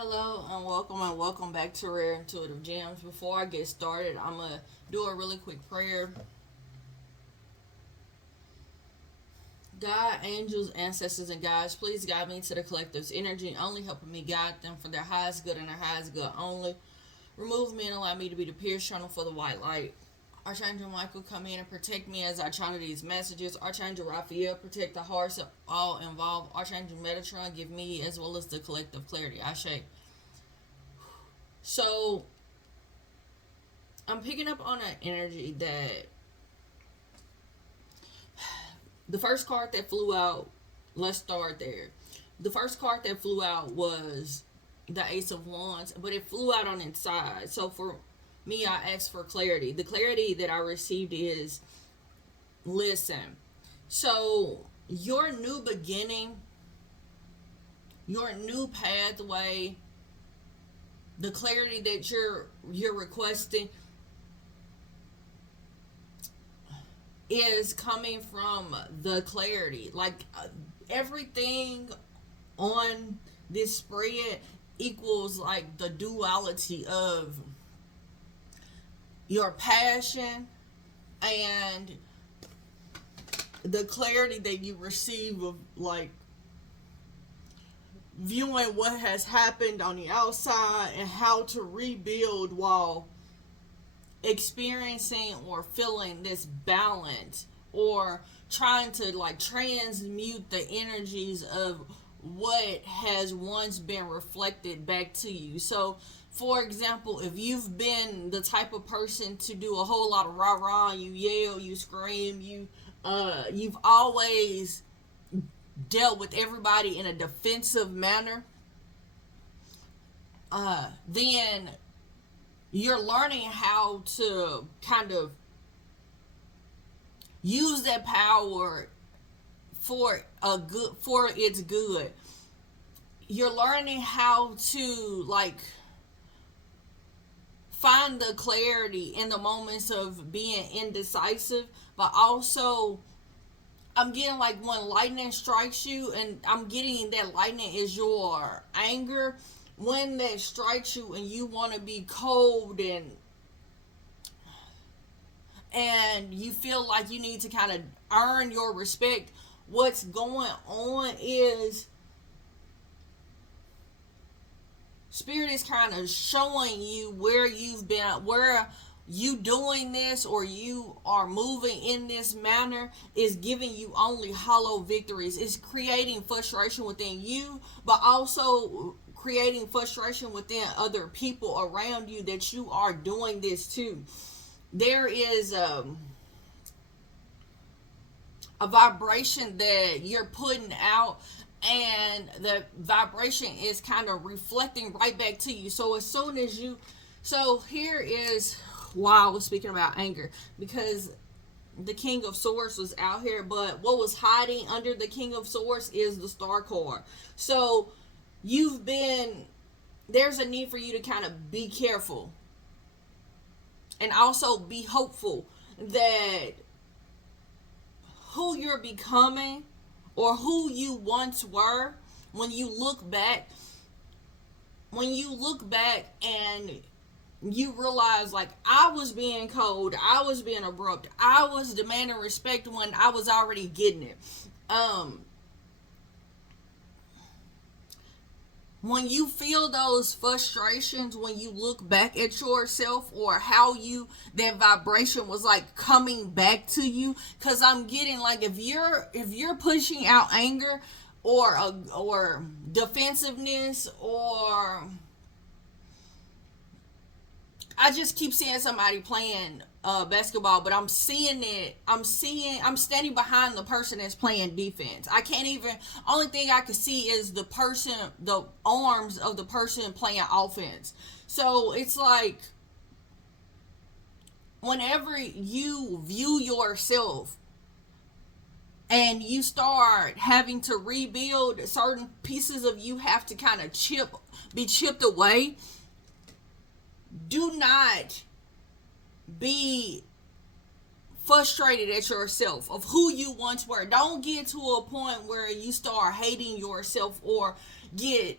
Hello and welcome back to Rare Intuitive Gems. Before I get started, I'm going to do a really quick prayer. God, angels, ancestors, and guides, please guide me to the collective's energy, only helping me guide them for their highest good and their highest good only. Remove me and allow me to be the pierce channel for the white light. Archangel Michael, come in and protect me as I channel these messages. Archangel Raphael, protect the hearts of all involved. Archangel Metatron, give me as well as the collective clarity. Ashe. So, I'm picking up on an energy that the first card that flew out, let's start there. The first card that flew out was the Ace of Wands, but it flew out on its side. So for me, I asked for clarity. The clarity that I received is, listen, so your new beginning, your new pathway, the clarity that you're requesting is coming from the clarity. Like everything on this spread equals like the duality of your passion and the clarity that you receive of like viewing what has happened on the outside and how to rebuild while experiencing or feeling this balance, or trying to like transmute the energies of what has once been reflected back to you. So for example, if you've been the type of person to do a whole lot of rah-rah, you yell, you scream, you've always dealt with everybody in a defensive manner, then you're learning how to kind of use that power for its good. You're learning how to like find the clarity in the moments of being indecisive, but also I'm getting like when lightning strikes you, and I'm getting that lightning is your anger. When that strikes you and you want to be cold and you feel like you need to kind of earn your respect, what's going on is Spirit is kind of showing you where you've been, where you doing this or you are moving in this manner is giving you only hollow victories. It's creating frustration within you, but also creating frustration within other people around you that you are doing this too. There is a vibration that you're putting out, and the vibration is kind of reflecting right back to you. So as soon as you, so here is why I was speaking about anger, because the King of Swords was out here, but what was hiding under the King of Swords is the Star card. So there's a need for you to kind of be careful and also be hopeful that who you're becoming or who you once were, when you look back and you realize like, I was being cold, I was being abrupt, I was demanding respect when I was already getting it. When you feel those frustrations, when you look back at yourself or how that vibration was like coming back to you, because I'm getting like, if you're pushing out anger or defensiveness, or I just keep seeing somebody playing basketball, but I'm standing behind the person that's playing defense. I can't even, only thing I can see is the arms of the person playing offense. So it's like, whenever you view yourself and you start having to rebuild, certain pieces of you have to kind of be chipped away. Do not be frustrated at yourself of who you once were. Don't get to a point where you start hating yourself or get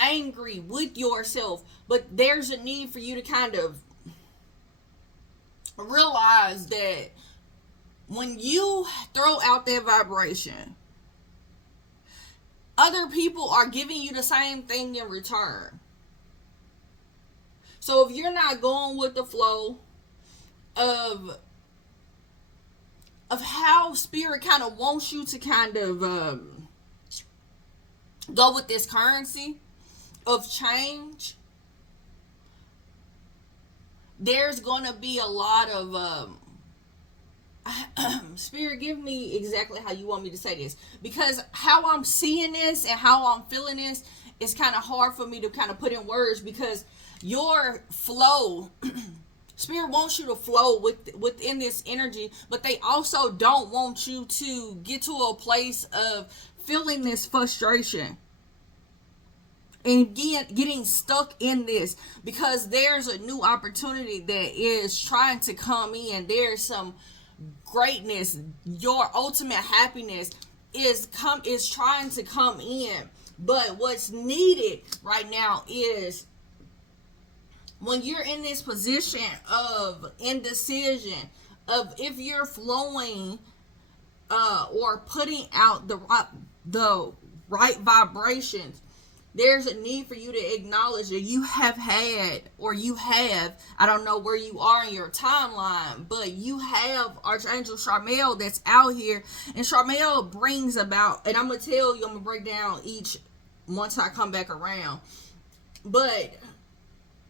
angry with yourself, but there's a need for you to kind of realize that when you throw out that vibration, other people are giving you the same thing in return. So if you're not going with the flow of how spirit kind of wants you to kind of go with this currency of change, there's gonna be a lot of spirit, give me exactly how you want me to say this, because how I'm seeing this and how I'm feeling this is kind of hard for me to kind of put in words, because your flow spirit wants you to flow within this energy, but they also don't want you to get to a place of feeling this frustration and getting stuck in this, because there's a new opportunity that is trying to come in. There's some greatness, your ultimate happiness is trying to come in. But what's needed right now is, when you're in this position of indecision, of if you're flowing or putting out the right vibrations, there's a need for you to acknowledge that you have had, or you have, I don't know where you are in your timeline, but you have Archangel Charmel that's out here. And Charmel brings about, and I'm going to tell you, I'm going to break down each once I come back around. But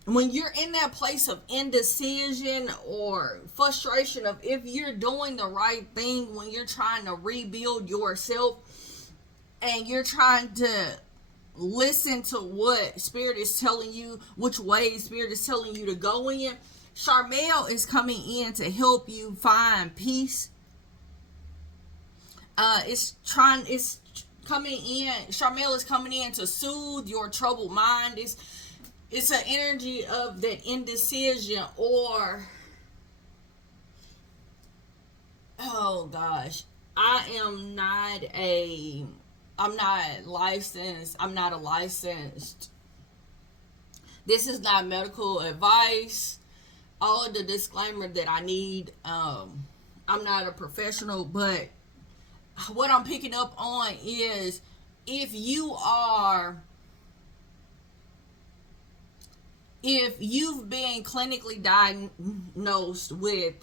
when you're in that place of indecision or frustration of if you're doing the right thing, when you're trying to rebuild yourself and you're trying to listen to what spirit is telling you, which way spirit is telling you to go in, Charmel is coming in to help you find peace. It's coming in. Charmel is coming in to soothe your troubled mind. It's an energy of that indecision, or, oh gosh, I'm not licensed. I'm not a licensed. This is not medical advice. All of the disclaimer that I need. I'm not a professional, but what I'm picking up on is, if you've been clinically diagnosed with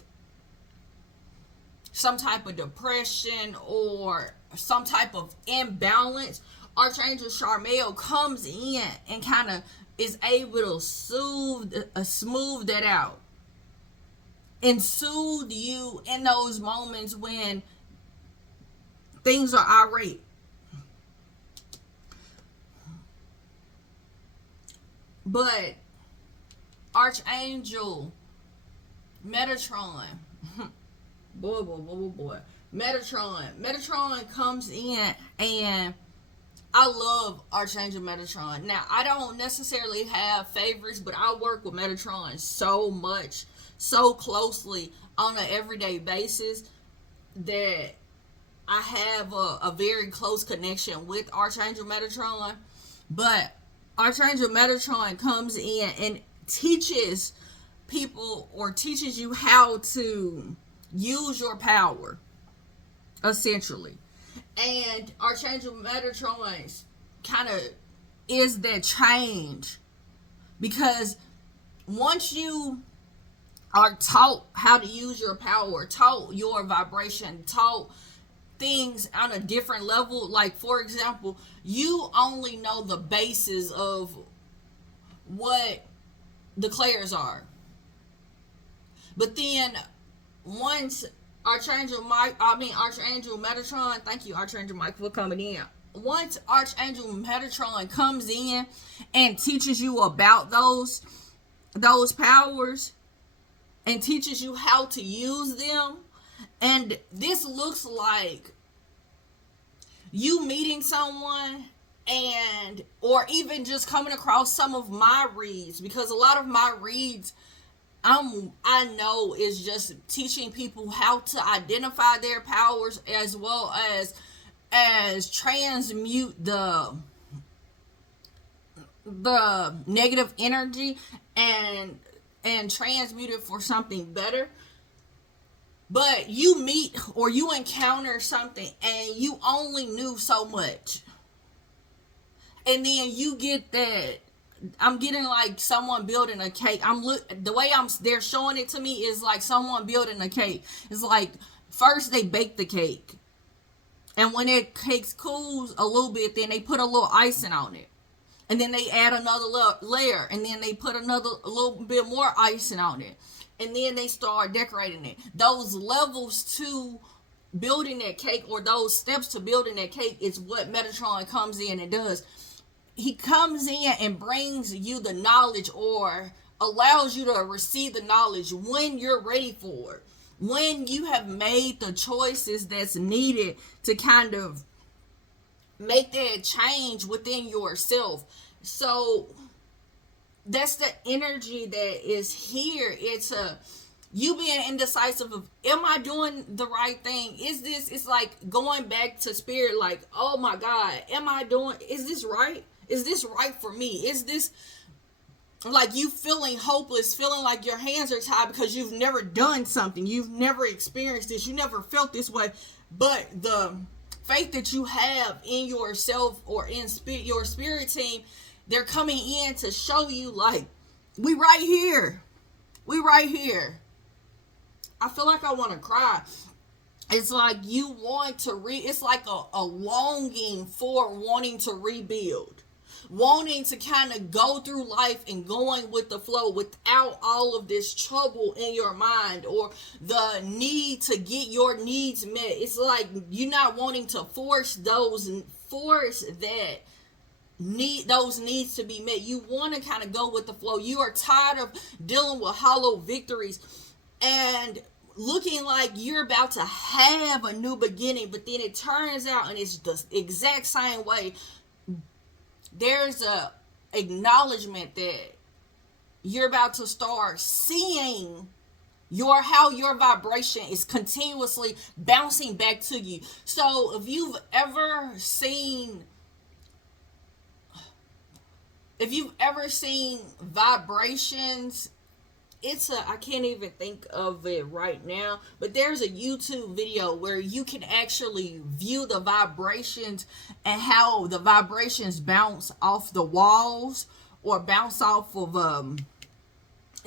some type of depression or some type of imbalance, Archangel Charmel comes in and kind of is able to smooth that out and soothe you in those moments when things are irate. But Archangel Metatron, boy. Metatron comes in, and I love Archangel Metatron. Now, I don't necessarily have favorites, but I work with Metatron so much, so closely on an everyday basis, that I have a very close connection with Archangel Metatron. But Archangel Metatron comes in and teaches people, or teaches you how to use your power, essentially. And Archangel Metatron kind of is that change, because once you are taught how to use your power, taught your vibration, taught things on a different level, like, for example, you only know the basis of what the clairs are, but then once Archangel Metatron, thank you, Archangel Mike, for coming in. Once Archangel Metatron comes in and teaches you about those powers and teaches you how to use them, and this looks like you meeting someone, and or even just coming across some of my reads, because a lot of my reads I know is just teaching people how to identify their powers, as well as transmute the the negative energy and transmute it for something better. But you meet or you encounter something and you only knew so much. And then you get that, I'm getting like someone building a cake. The way they're showing it to me is like someone building a cake. It's like first they bake the cake. And when it cake cools a little bit, then they put a little icing on it. And then they add another layer, and then they put a little bit more icing on it, and then they start decorating it. Those levels to building that cake, or those steps to building that cake, is what Metatron comes in and does. He comes in and brings you the knowledge, or allows you to receive the knowledge when you're ready for it, when you have made the choices that's needed to kind of make that change within yourself. So that's the energy that is here. It's you being indecisive of, am I doing the right thing? Is this, it's like going back to spirit, like, oh my God, is this right? Is this right for me? Is this, like, you feeling hopeless, feeling like your hands are tied because you've never done something, you've never experienced this, you never felt this way, but the faith that you have in yourself or in your spirit team, they're coming in to show you, like, we right here. I feel like I want to cry. It's like you want to it's like a longing for wanting to rebuild, wanting to kind of go through life and going with the flow without all of this trouble in your mind, or the need to get your needs met. It's like you're not wanting to force those needs to be met. You want to kind of go with the flow. You are tired of dealing with hollow victories and looking like you're about to have a new beginning, but then it turns out and it's the exact same way. There's a acknowledgement that you're about to start seeing how your vibration is continuously bouncing back to you. So if you've ever seen vibrations, I can't even think of it right now, but there's a YouTube video where you can actually view the vibrations and how the vibrations bounce off the walls or bounce off of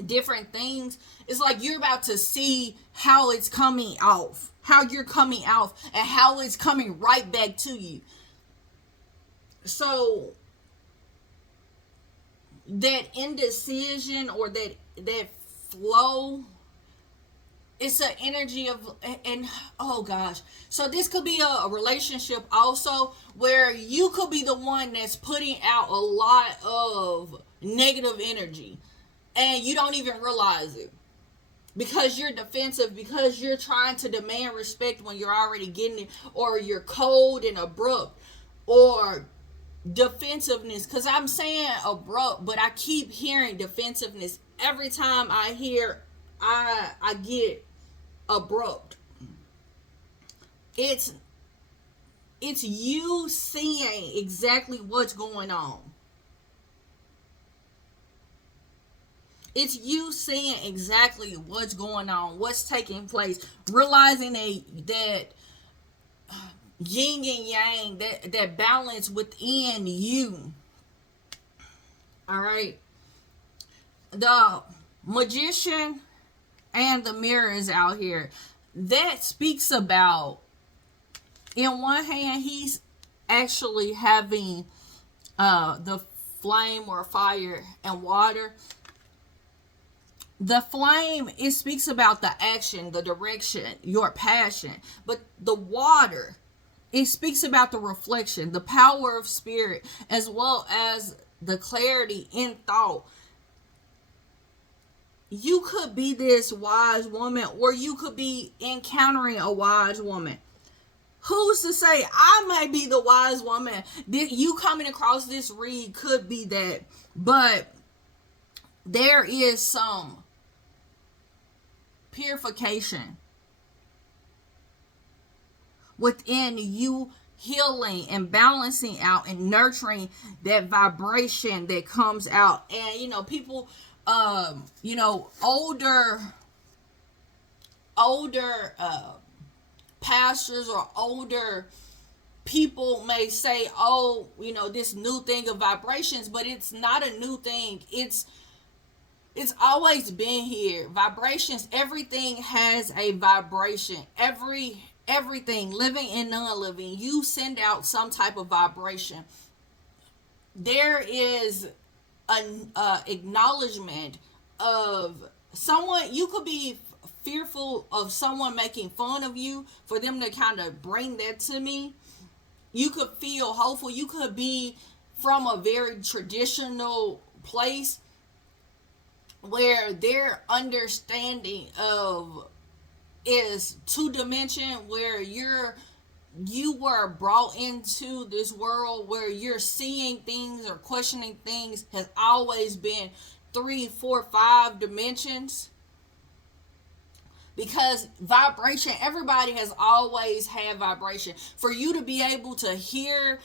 different things. It's like you're about to see how it's coming off, how you're coming off, and how it's coming right back to you. So that indecision or that flow, it's an energy of, and oh gosh, so this could be a relationship also where you could be the one that's putting out a lot of negative energy and you don't even realize it because you're defensive, because you're trying to demand respect when you're already getting it, or you're cold and abrupt, or defensiveness, because I'm saying abrupt, but I keep hearing defensiveness. Every time I hear, I get abrupt. It's you seeing exactly what's going on. It's you seeing exactly what's going on, what's taking place, realizing that yin and yang, that balance within you. All right. The Magician and the Mirror is out here. That speaks about, in one hand, he's actually having the flame or fire and water. The flame, it speaks about the action, the direction, your passion. But the water, it speaks about the reflection, the power of spirit, as well as the clarity in thought. You could be this wise woman, or you could be encountering a wise woman. Who's to say? I might be the wise woman. You coming across this read could be that. But there is some purification within you healing and balancing out and nurturing that vibration that comes out. And people, older pastors or older people may say, oh, this new thing of vibrations, but it's not a new thing. It's always been here. Vibrations, everything has a vibration. Everything, living and non-living, you send out some type of vibration. There is an acknowledgement of someone. You could be fearful of someone making fun of you, for them to kind of bring that to me. You could feel hopeful. You could be from a very traditional place where their understanding of is two dimension, where you were brought into this world where you're seeing things or questioning things has always been 3, 4, 5 dimensions. Because vibration, everybody has always had vibration. For you to be able to hear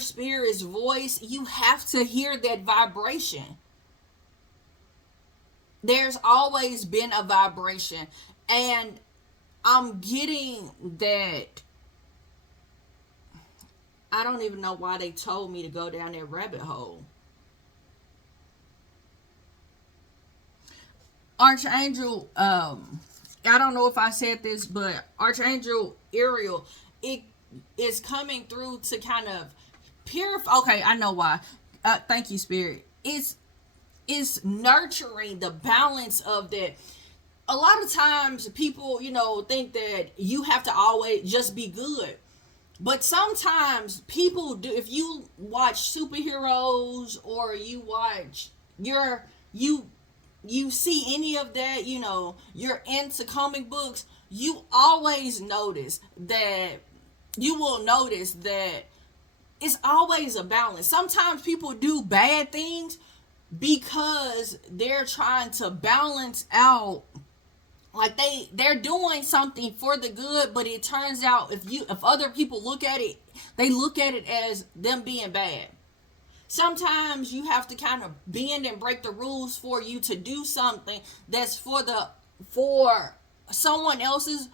Spirit's voice, you have to hear that vibration. There's always been a vibration. And I'm getting that. I don't even know why they told me to go down that rabbit hole. Archangel, I don't know if I said this, but Archangel Ariel, it is coming through to kind of purify. Okay, I know why. Thank you, Spirit. It's nurturing the balance of that. A lot of times people, think that you have to always just be good. But sometimes people do. If you watch superheroes or you watch you see any of that, you're into comic books, you always notice that it's always a balance. Sometimes people do bad things because they're trying to balance out, like they're doing something for the good, but it turns out if other people look at it, they look at it as them being bad. Sometimes you have to kind of bend and break the rules for you to do something that's for someone else's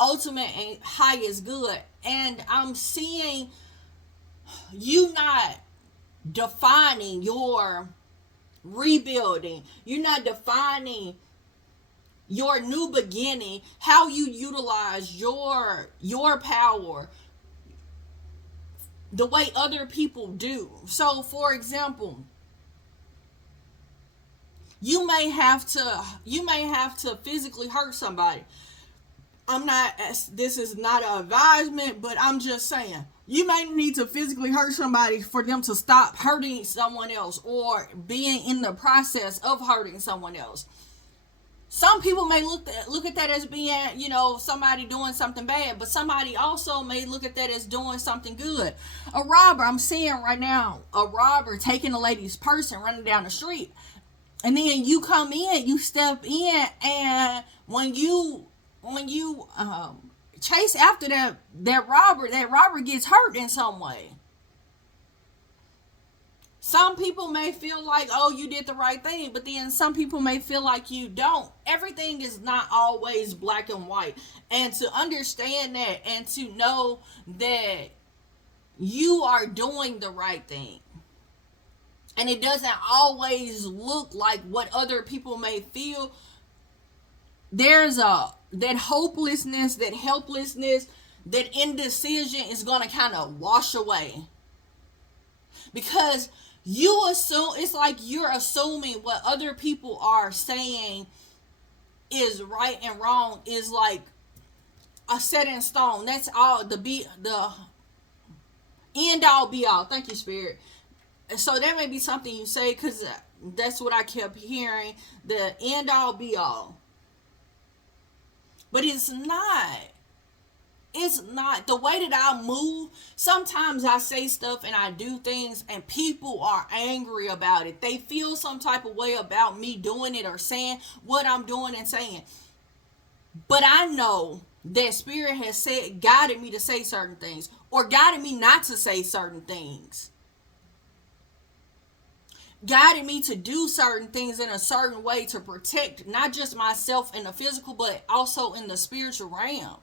ultimate and highest good. And I'm seeing you not defining your rebuilding. You're not defining your new beginning, how you utilize your power the way other people do. So, for example, you may have to physically hurt somebody. This is not an advisement, but I'm just saying, you may need to physically hurt somebody for them to stop hurting someone else or being in the process of hurting someone else. Some people may look at that as being, somebody doing something bad, but somebody also may look at that as doing something good. A robber, I'm seeing right now, a robber taking a lady's purse and running down the street. And then you come in, you step in, and when you chase after that robber gets hurt in some way. Some people may feel like, oh, you did the right thing, but then some people may feel like you don't. Everything is not always black and white. And to understand that and to know that you are doing the right thing, and it doesn't always look like what other people may feel, there's that hopelessness, that helplessness, that indecision is going to kind of wash away. Because you assume, it's like you're assuming what other people are saying is right and wrong is like a set in stone. That's all, the end all be all. Thank you, Spirit. So that may be something you say, because that's what I kept hearing, the end all be all. But it's not. It's not. The way that I move, sometimes I say stuff and I do things and people are angry about it. They feel some type of way about me doing it or saying what I'm doing and saying. But I know that Spirit has guided me to say certain things. or guided me not to say certain things, guided me to do certain things in a certain way to protect not just myself in the physical, but also in the spiritual realm.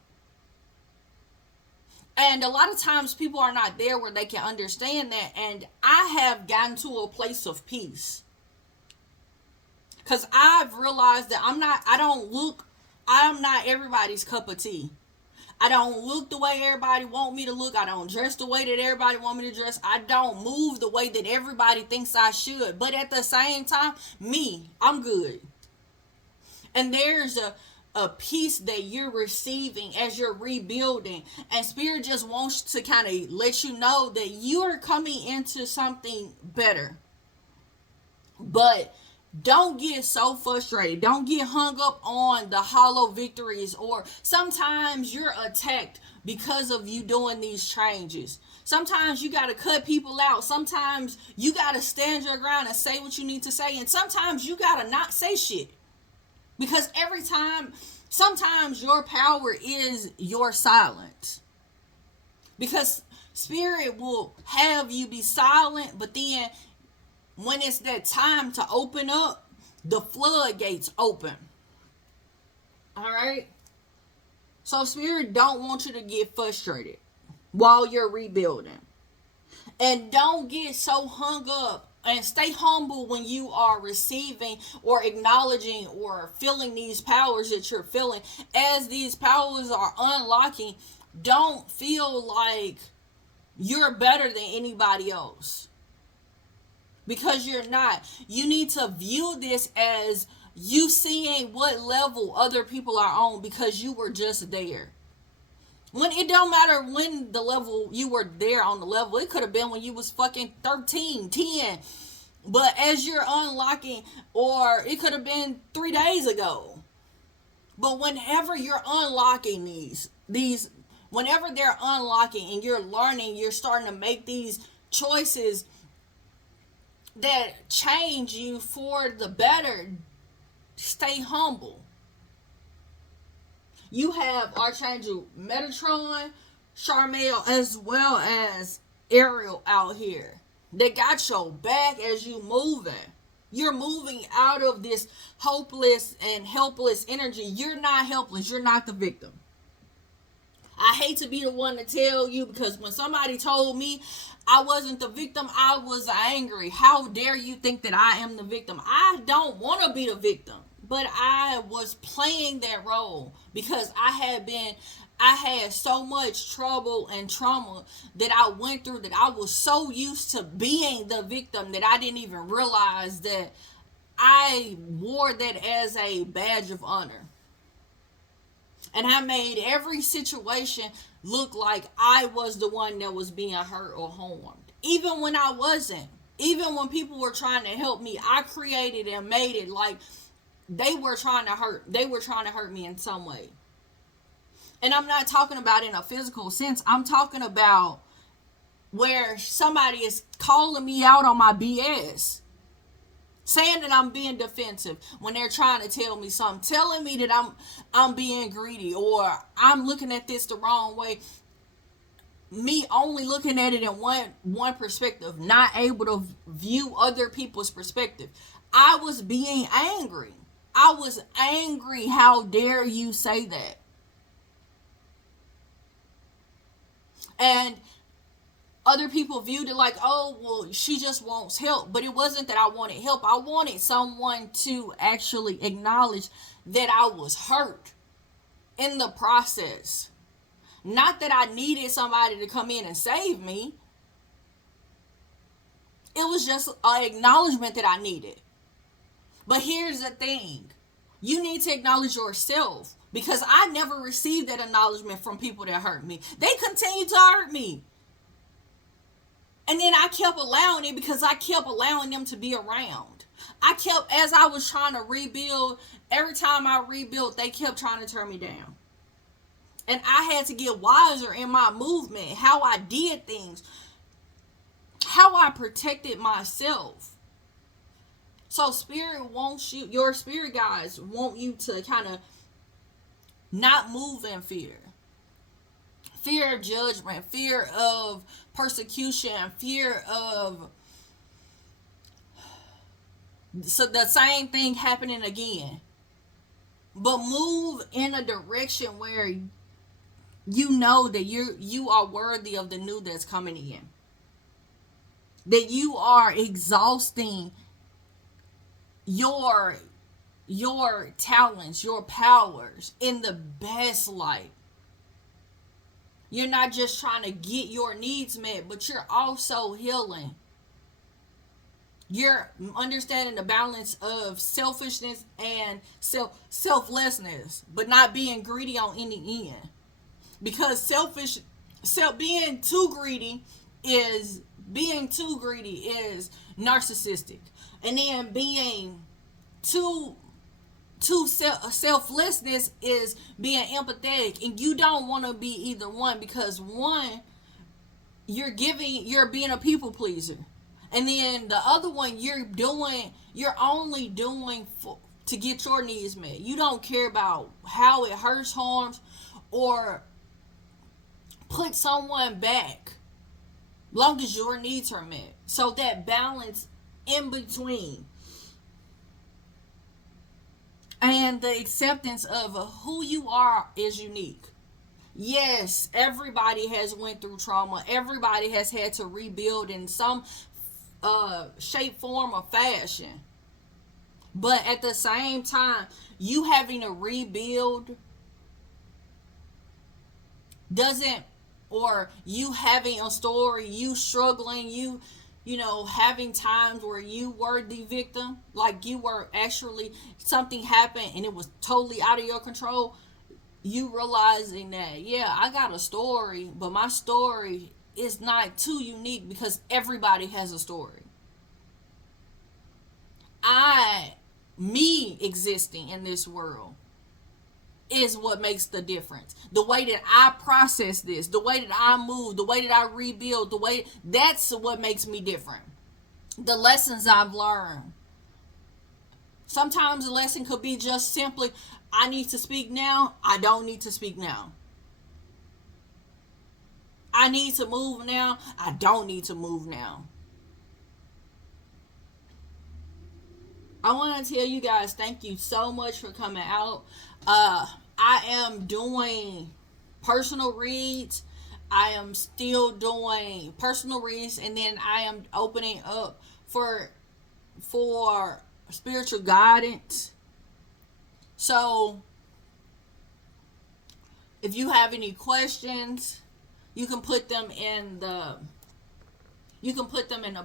And a lot of times people are not there where they can understand that. And I have gotten to a place of peace. Because I've realized that I'm not everybody's cup of tea. I don't look the way everybody want me to look. I don't dress the way that everybody want me to dress. I don't move the way that everybody thinks I should. But at the same time, I'm good. And there's a peace that you're receiving as you're rebuilding. And Spirit just wants to kind of let you know that you are coming into something better. But don't get so frustrated. Don't get hung up on the hollow victories, or sometimes you're attacked because of you doing these changes. Sometimes you got to cut people out. Sometimes you got to stand your ground and say what you need to say. And sometimes you got to not say shit. Because sometimes your power is your silence. Because Spirit will have you be silent, but then when it's that time to open up, the floodgates open. Alright? So Spirit don't want you to get frustrated while you're rebuilding. And don't get so hung up, and stay humble when you are receiving or acknowledging or feeling these powers that you're feeling. As these powers are unlocking, don't feel like you're better than anybody else. Because you're not. You need to view this as you seeing what level other people are on, because you were just there. When it don't matter when the level you were there on the level. It could have been when you was fucking 13, 10. But as you're unlocking, or it could have been 3 days ago. But whenever you're unlocking these, whenever they're unlocking and you're learning, you're starting to make these choices that change you for the better. Stay humble. You have Archangel Metatron, Charmel, as well as Ariel out here. They got your back as you moving. You're moving out of this hopeless and helpless energy. You're not helpless. You're not the victim. I hate to be the one to tell you, because when somebody told me I wasn't the victim, I was angry. How dare you think that I am the victim? I don't want to be the victim. But I was playing that role because I had so much trouble and trauma that I went through, that I was so used to being the victim that I didn't even realize that I wore that as a badge of honor. And I made every situation look like I was the one that was being hurt or harmed. Even when I wasn't. Even when people were trying to help me, I created and made it like they were trying to hurt me in some way. And I'm not talking about in a physical sense. I'm talking about where somebody is calling me out on my BS. Saying that I'm being defensive when they're trying to tell me something. Telling me that I'm being greedy, or I'm looking at this the wrong way. Me only looking at it in one perspective. Not able to view other people's perspective. I was being angry. I was angry. How dare you say that? And other people viewed it like, oh, well, she just wants help. But it wasn't that I wanted help. I wanted someone to actually acknowledge that I was hurt in the process. Not that I needed somebody to come in and save me. It was just an acknowledgement that I needed. But here's the thing. You need to acknowledge yourself, because I never received that acknowledgement from people that hurt me. They continued to hurt me. And then I kept allowing it because I kept allowing them to be around. As I was trying to rebuild, every time I rebuilt, they kept trying to turn me down. And I had to get wiser in my movement, how I did things, how I protected myself. So Spirit wants you, your spirit guides want you to kind of not move in fear. fear of judgment, fear of persecution, fear of the same thing happening again. But move in a direction where you know that you are worthy of the new that's coming in. That you are exhausting your talents, your powers in the best light. You're not just trying to get your needs met, but you're also healing. You're understanding the balance of selfishness and selflessness, but not being greedy on any end. Because being too greedy is narcissistic, and then being too selflessness is being empathetic, and you don't want to be either one, because one, you're being a people pleaser, and then the other one, you're only doing to get your needs met. You don't care about how it hurts, harms, or put someone back, long as your needs are met. So that balance in between, and the acceptance of who you are is unique. Yes, everybody has went through trauma. Everybody has had to rebuild in some shape, form, or fashion. But at the same time, you having to rebuild doesn't, or you having a story, you struggling, you having times where you were the victim, like you were actually, something happened and it was totally out of your control. You realizing that, yeah, I got a story, but my story is not too unique, because everybody has a story. Me existing in this world is what makes the difference. The way that I process this, the way that I move, the way that I rebuild, that's what makes me different. The lessons I've learned. Sometimes the lesson could be just simply, I need to speak now, I don't need to speak now. I need to move now, I don't need to move now. I want to tell you guys, thank you so much for coming out. I am doing personal reads. I am still doing personal reads, and then I am opening up for spiritual guidance. So if you have any questions, you can put them in the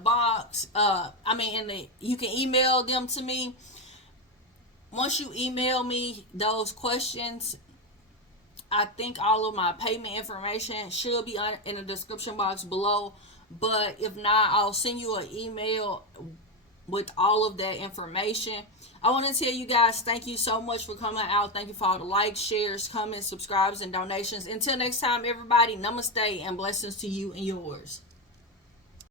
box. You can email them to me. Once you email me those questions, I think all of my payment information should be in the description box below. But if not, I'll send you an email with all of that information. I want to tell you guys, thank you so much for coming out. Thank you for all the likes, shares, comments, subscribes, and donations. Until next time, everybody, namaste and blessings to you and yours.